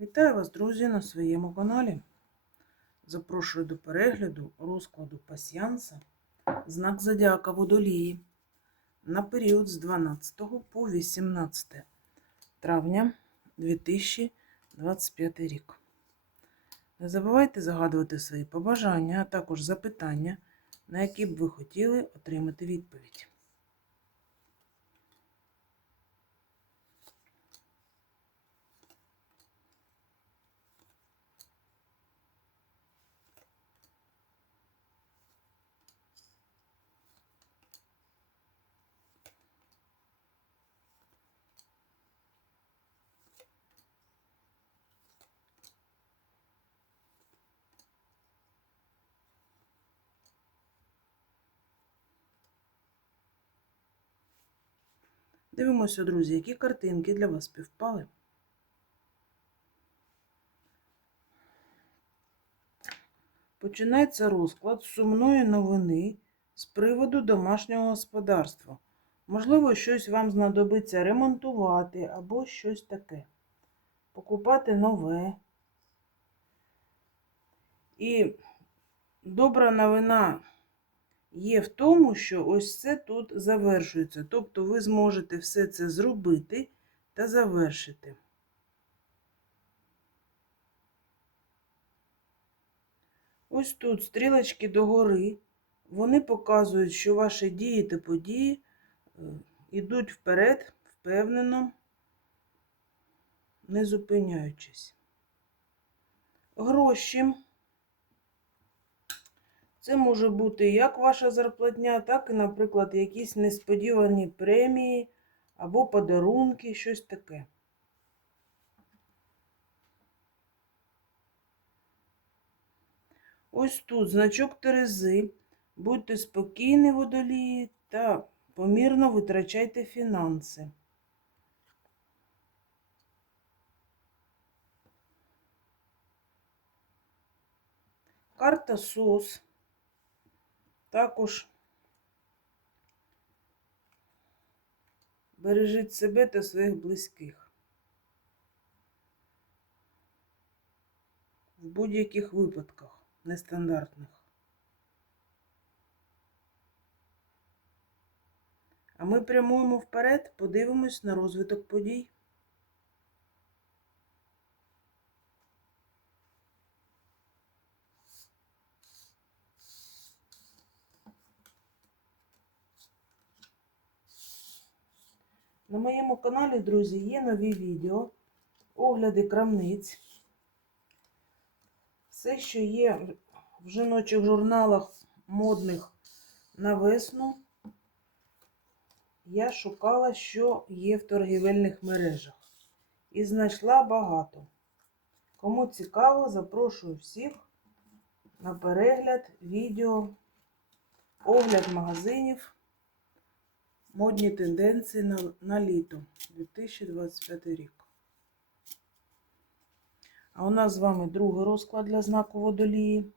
Вітаю вас, друзі, на своєму каналі. Запрошую до перегляду розкладу пасьянса знак Зодіака Водолії на період з 12 по 18 травня 2025 рік. Не забувайте загадувати свої побажання, а також запитання, на які б ви хотіли отримати відповідь. Дивимося, друзі, які картинки для вас співпали. Починається розклад сумної новини з приводу домашнього господарства. Можливо, щось вам знадобиться ремонтувати або щось таке. Покупати нове. І добра новина є в тому, що ось це тут завершується. Тобто ви зможете все це зробити та завершити. Ось тут стрілочки догори, вони показують, що ваші дії та події е, йдуть вперед, впевнено, не зупиняючись. Гроші. Це може бути як ваша зарплатня, так і, наприклад, якісь несподівані премії або подарунки, щось таке. Ось тут значок Терези. Будьте спокійні водолії та помірно витрачайте фінанси. Карта СОС. Також бережіть себе та своїх близьких. В будь-яких випадках нестандартних. А ми прямуємо вперед, подивимось на розвиток подій. На моєму каналі, друзі, є нові відео, огляди крамниць. Все, що є в жіночих журналах модних на весну, я шукала, що є в торгівельних мережах. І знайшла багато. Кому цікаво, запрошую всіх на перегляд відео, огляд магазинів. Модні тенденції на, на літо 2025 рік. А у нас з вами другий розклад для знаку водолії.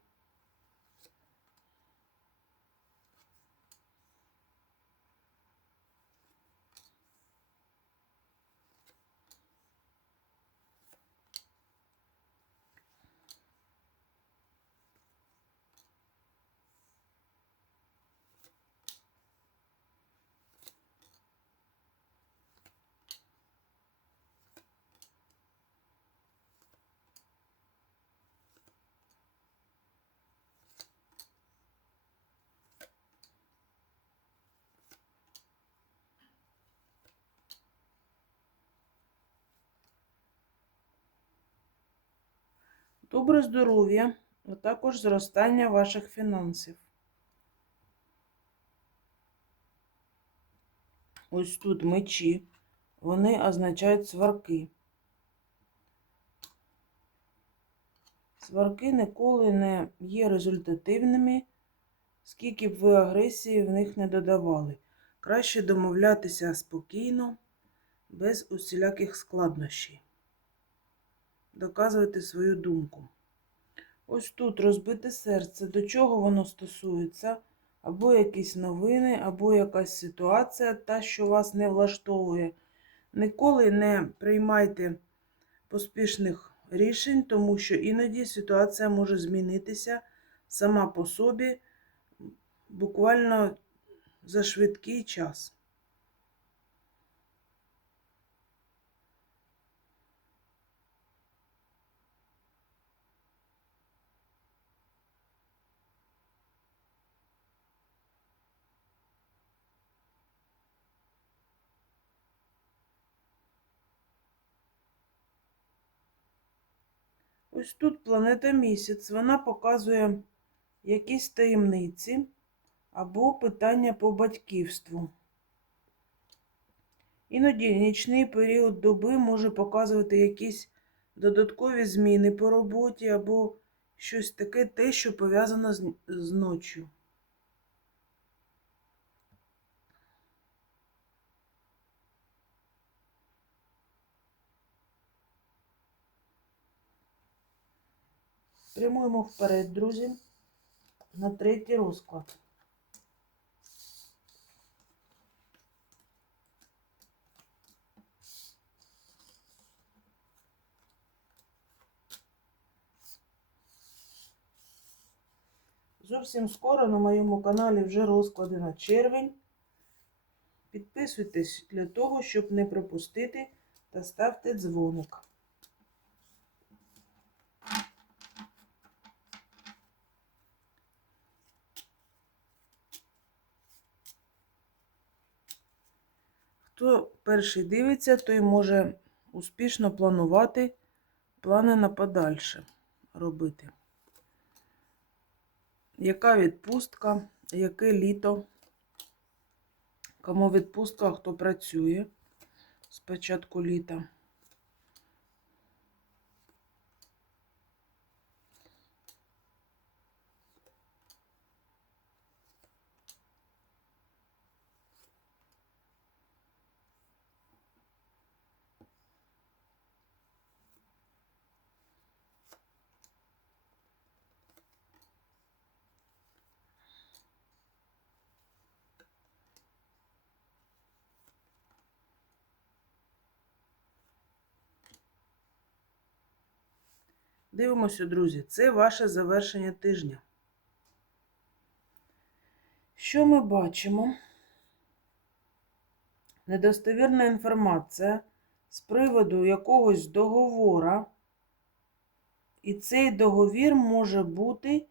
Добре здоров'я, а також зростання ваших фінансів. Ось тут мечі, вони означають сварки. Сварки ніколи не є результативними, скільки б ви агресії в них не додавали. Краще домовлятися спокійно, без усіляких складнощів доказувати свою думку. Ось тут розбите серце, до чого воно стосується, або якісь новини, або якась ситуація, та, що вас не влаштовує. Ніколи не приймайте поспішних рішень, тому що іноді ситуація може змінитися сама по собі буквально за швидкий час. Ось тут планета місяць. Вона показує якісь таємниці або питання по батьківству. Іноді нічний період доби може показувати якісь додаткові зміни по роботі або щось таке, те, що пов'язано з, ночю. Прямуємо вперед, друзі, на третій розклад. Зовсім скоро на моєму каналі вже розклади на червень. Підписуйтесь для того, щоб не пропустити та ставте дзвоник. Хто перший дивиться, той може успішно планувати плани на подальше робити. Яка відпустка, яке літо? Кому відпустка, хто працює з початку літа? Дивимося, друзі, це ваше завершення тижня. Що ми бачимо? Недостовірна інформація з приводу якогось договора, і цей договір може бути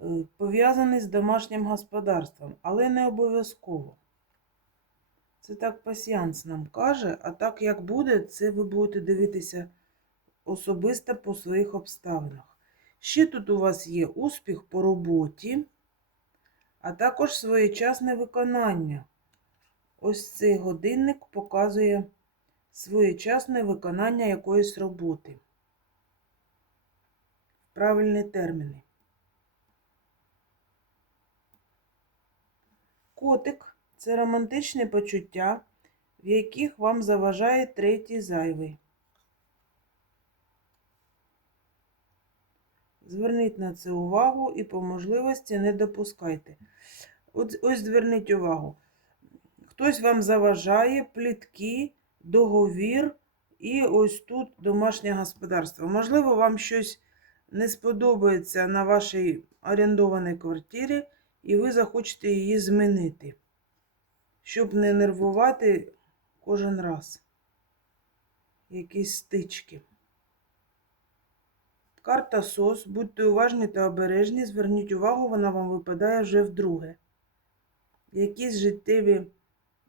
е, пов'язаний з домашнім господарством, але не обов'язково. Це так пасіанс нам каже, а так як буде, це ви будете дивитися особисто по своїх обставинах. Ще тут у вас є успіх по роботі, а також своєчасне виконання. Ось цей годинник показує своєчасне виконання якоїсь роботи. Правильні терміни. Котик це романтичне почуття, в яких вам заважає третій зайвий. Зверніть на це увагу і по можливості не допускайте. Ось, ось зверніть увагу. Хтось вам заважає плітки, договір і ось тут домашнє господарство. Можливо, вам щось не сподобається на вашій орендованій квартирі, і ви захочете її змінити, щоб не нервувати кожен раз. Якісь стички. Карта СОС. Будьте уважні та обережні. Зверніть увагу, вона вам випадає вже вдруге. Якісь життєві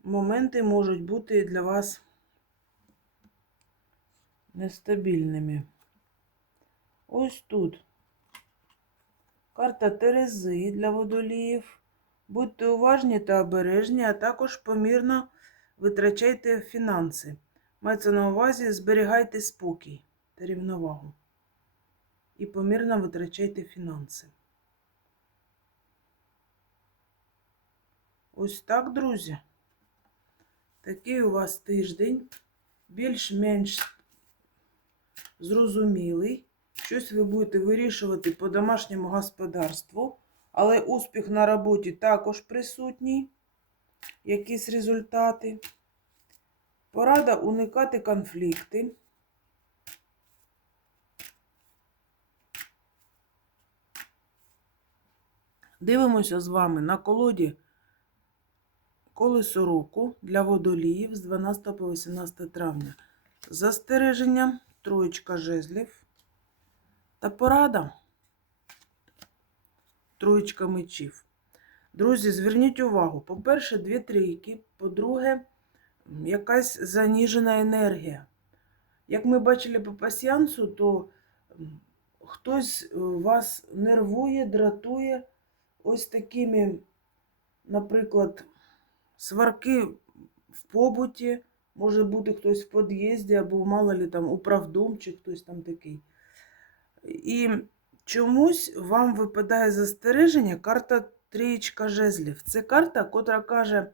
моменти можуть бути для вас нестабільними. Ось тут. Карта Терези для водоліїв. Будьте уважні та обережні, а також помірно витрачайте фінанси. Мається на увазі, зберігайте спокій та рівновагу і помірно витрачайте фінанси. Ось так, друзі. Такий у вас тиждень, більш-менш зрозумілий. Щось ви будете вирішувати по домашньому господарству, але успіх на роботі також присутній. Якісь результати. Порада уникати конфлікти. Дивимося з вами на колоді колесо року для водоліїв з 12 по 18 травня. Застереження, троєчка жезлів та порада. Троєчка мечів. Друзі, зверніть увагу. По-перше, дві трійки. По-друге, якась заніжена енергія. Як ми бачили по пасіянсу, то хтось е, вас нервує, дратує ось такими, наприклад, сварки в побуті. Може бути хтось в під'їзді, або мало ли там управдом, чи хтось там такий. І чомусь вам випадає застереження карта Трієчка жезлів. Це карта, котра каже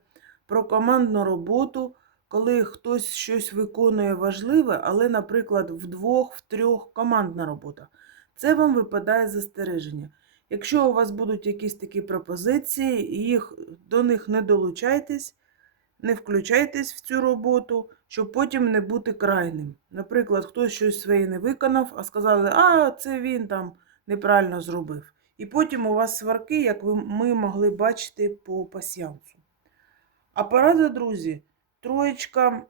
про командну роботу, коли хтось щось виконує важливе, але, наприклад, вдвох, в трьох командна робота. Це вам випадає застереження. Якщо у вас будуть якісь такі пропозиції, їх, до них не долучайтесь, не включайтесь в цю роботу, щоб потім не бути крайним. Наприклад, хтось щось своє не виконав, а сказали, а це він там неправильно зробив. І потім у вас сварки, як ви, ми могли бачити по пасіянцу. А порада, друзі, троєчка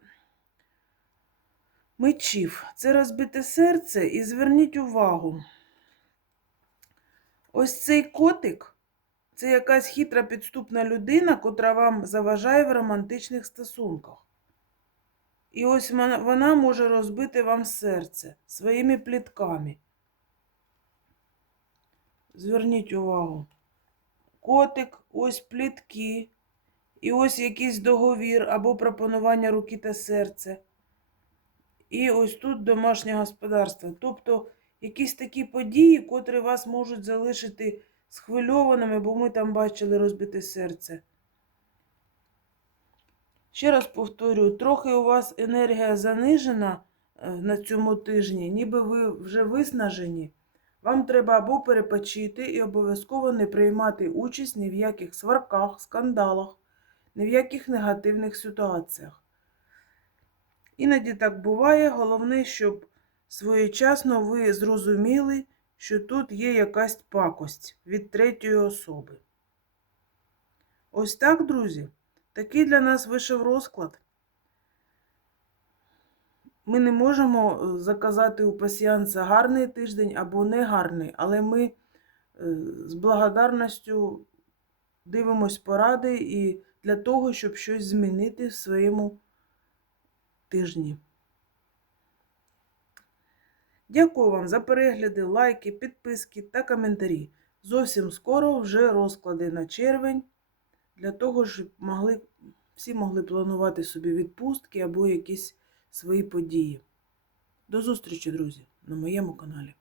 мечів. Це розбите серце, і зверніть увагу. Ось цей котик це якась хитра підступна людина, котра вам заважає в романтичних стосунках. І ось вона, може розбити вам серце своїми плітками. Зверніть увагу. Котик, ось плітки, і ось якийсь договір або пропонування руки та серця. І ось тут домашнє господарство. Тобто якісь такі події, котрі вас можуть залишити схвильованими, бо ми там бачили розбите серце. Ще раз повторюю, трохи у вас енергія занижена е, на цьому тижні, ніби ви вже виснажені. Вам треба або перепочити і обов'язково не приймати участь ні в яких сварках, скандалах, ні в яких негативних ситуаціях. Іноді так буває, головне, щоб своєчасно ви зрозуміли, що тут є якась пакость від третьої особи. Ось так, друзі, такий для нас вийшов розклад. Ми не можемо е, заказати у пасіянса гарний тиждень або не гарний, але ми е, з благодарністю дивимось поради і для того, щоб щось змінити в своєму тижні. Дякую вам за перегляди, лайки, підписки та коментарі. Зовсім скоро вже розклади на червень, для того, щоб могли, всі могли планувати собі відпустки або якісь свої події. До зустрічі, друзі, на моєму каналі.